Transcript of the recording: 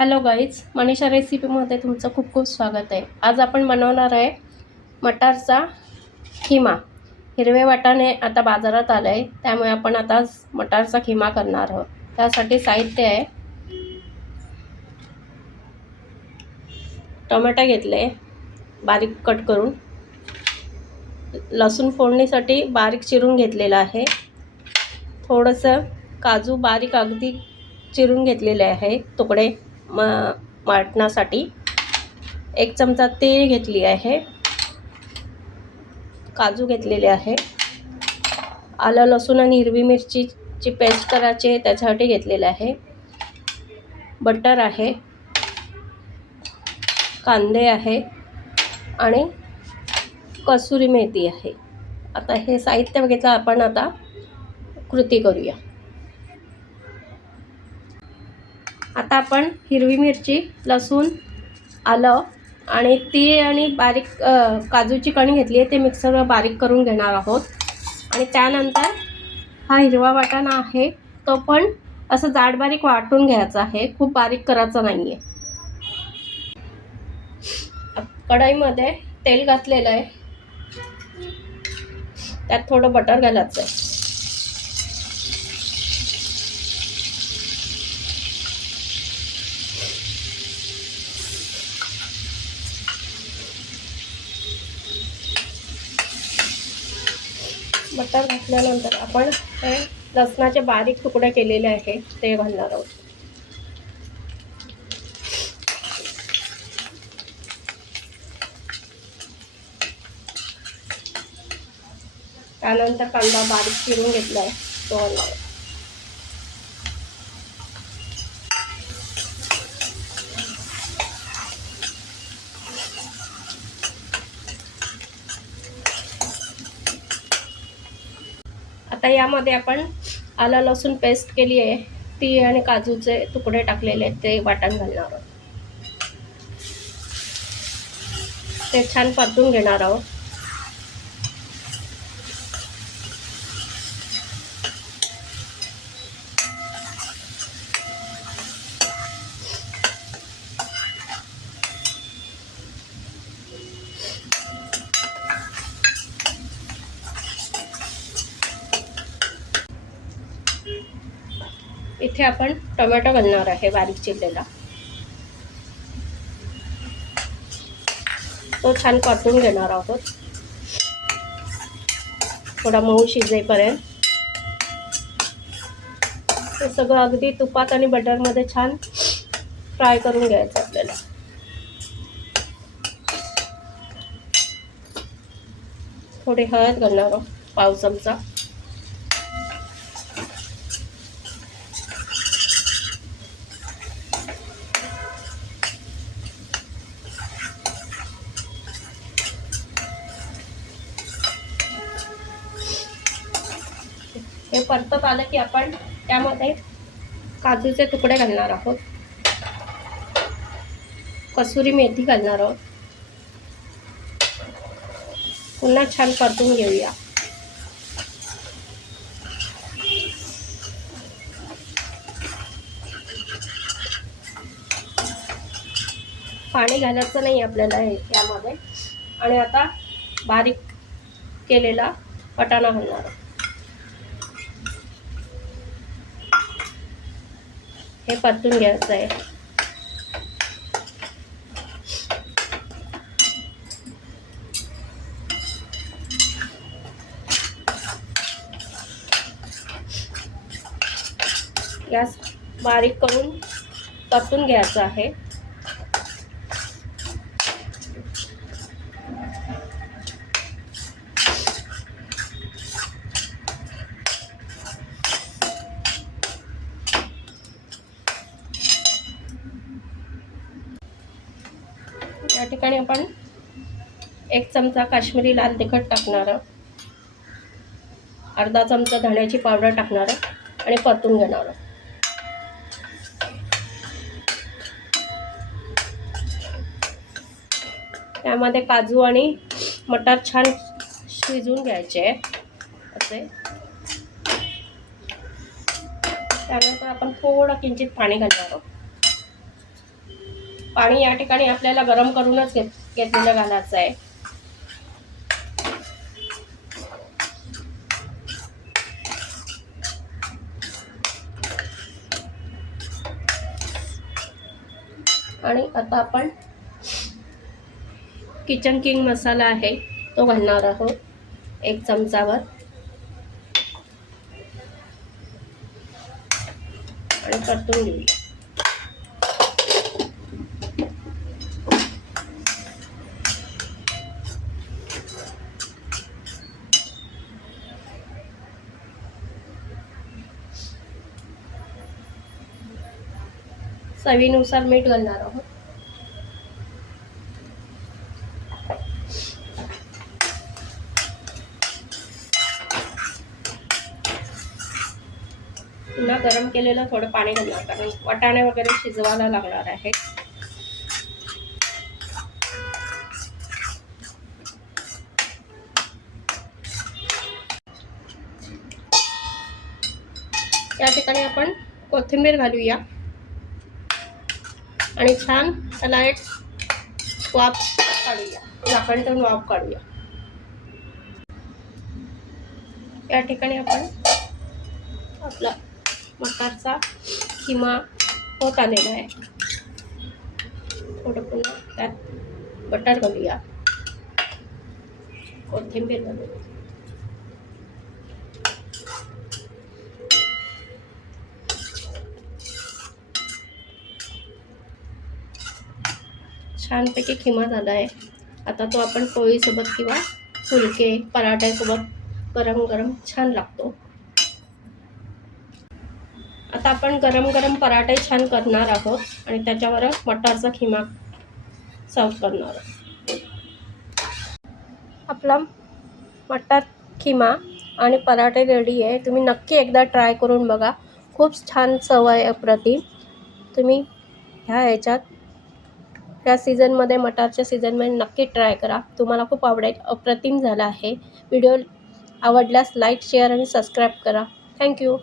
Hello guys, Manisha रेसिपीमध्ये तुमचं खूप खूप स्वागत आहे। आज आपण बनवणार आहे मटारचा खिमा। हिरवे वाटाणे आता बाजारात आले आहे, त्यामुळे आपण आता मटारचा खिमा करणार आहोत। त्यासाठी साहित्य आहे, टोमॅटो घेतले बारीक कट करून, लसूण फोडणीसाठी बारीक चिरून घेतलेला आहे, थोडंसं काजू बारीक अगदी चिरून घेतलेले आहे तुकडे वाटण्यासाठी, 1 चमचा तेल घेतली आहे, काजू घेतलेले आहे, आलं लसूण आणि हिरवी मिरचीची पेस्ट करायची त्याच्यासाठी घेतलेले आहे, बटर आहे, कांदे आहे आणि कसुरी मेथी आहे। आता हे साहित्य बघितलं आपण, आता कृती करूया। आता आपण हिरवी मिरची, लसूण, आलं आणि तीळ आणि बारीक काजूची कणी घेतली आहे, ते मिक्सरवर बारीक करून घेणार आहोत। आणि त्यानंतर हा हिरवा वाटाणा आहे तो पण असं जाड बारीक वाटून घ्यायचा आहे, खूप बारीक करायचं नाहीये। कढईमध्ये तेल घातलेलं आहे, त्यात थोडं बटर घालायचं आहे। बटर घातल्यानंतर आपण हे लसणाचे बारीक तुकडे केलेले आहे ते घालणार आहोत। त्यानंतर कांदा बारीक चिरून घेतला आहे तो घालणार आहोत। आता यामध्ये आपण आलं लसूण पेस्ट केली आहे, तीळ आणि काजूचे तुकडे टाकलेले आहेत ते वाटण घालणार आहोत, ते छान परतून घेणार आहोत। इथे आपण टोमॅटो घालणार आहे बारीक चिरलेला, तो छान परतून घेणार आहोत थोडा मऊ शिजेपर्यंत। हे सगळं अगदी तुपात आणि बटरमध्ये छान फ्राय करून घ्यायचं आपल्याला। थोडी हळद घालणार आहोत, पाव चमचा, हे परतत आलं की आपण त्यामध्ये काजूचे तुकडे घालणार आहोत, कसुरी मेथी घालणार आहोत, पुन्हा छान परतून घेऊया। पाणी घालायचं नाही आपल्याला यामध्ये। आणि आता बारीक केलेला वाटाणा घालणार आहोत, हे परतून घ्यायचं आहे। गॅस बारीक करून परतून घ्यायचं आहे। या ठिकाणी आपण 1 चमचा काश्मीरी लाल तिखट टाकणार आहोत, अर्धा चमचा धण्याची पावडर टाकणार आहोत आणि परतून घेणार आहोत। त्यामध्ये काजू आणि मटार छान शिजवून घ्यायचे असे। त्यानंतर आपण थोडं किंचित पाणी घालणार आहोत। पाणी या ठिकाणी आपल्याला गरम करूनच घेतलेलं घालायचं आहे. आणि आता आपण किचन किंग मसाला आहे तो घालणार आहोत 1 चमचावर आणि परतून घेऊया. चवीनुसार मीठ घालणार आहोत. पुन्हा गरम केलेलं थोडं पाणी घालणार, कारण वाटाणे वगैरे शिजवायला लागणार आहे. या ठिकाणी आपण कोथिंबीर घालूया आणि छान त्याला एक वाफ काढूया, झाकण ठेवून वाफ काढूया. या ठिकाणी आपण आपला मटारचा खिमा होत आलेला आहे. थोडं पुन्हा त्यात बटर घालूया, कोथिंबीर घालूया. छानपैकी खिमा झाला आहे. आता तो आपण पोळीसोबत किंवा फुलके पराठ्यासोबत गरम गरम छान लागतो. आता आपण गरम गरम पराठे छान करणार आहोत आणि त्याच्यावर मटारचा खिमा सर्व करणार आहोत. आपला मटार खिमा आणि पराठे रेडी आहे. तुम्ही नक्की एकदा ट्राय करून बघा, खूप छान चव आहे, अप्रतिम. तुम्ही ह्या सीझनमध्ये, मटारच्या सीझनमध्ये नक्की ट्राय करा, तुम्हाला खूप आवडेल. अप्रतिम झाला आहे. व्हिडिओ आवडल्यास लाईक, शेअर आणि सबस्क्राईब करा. थँक्यू.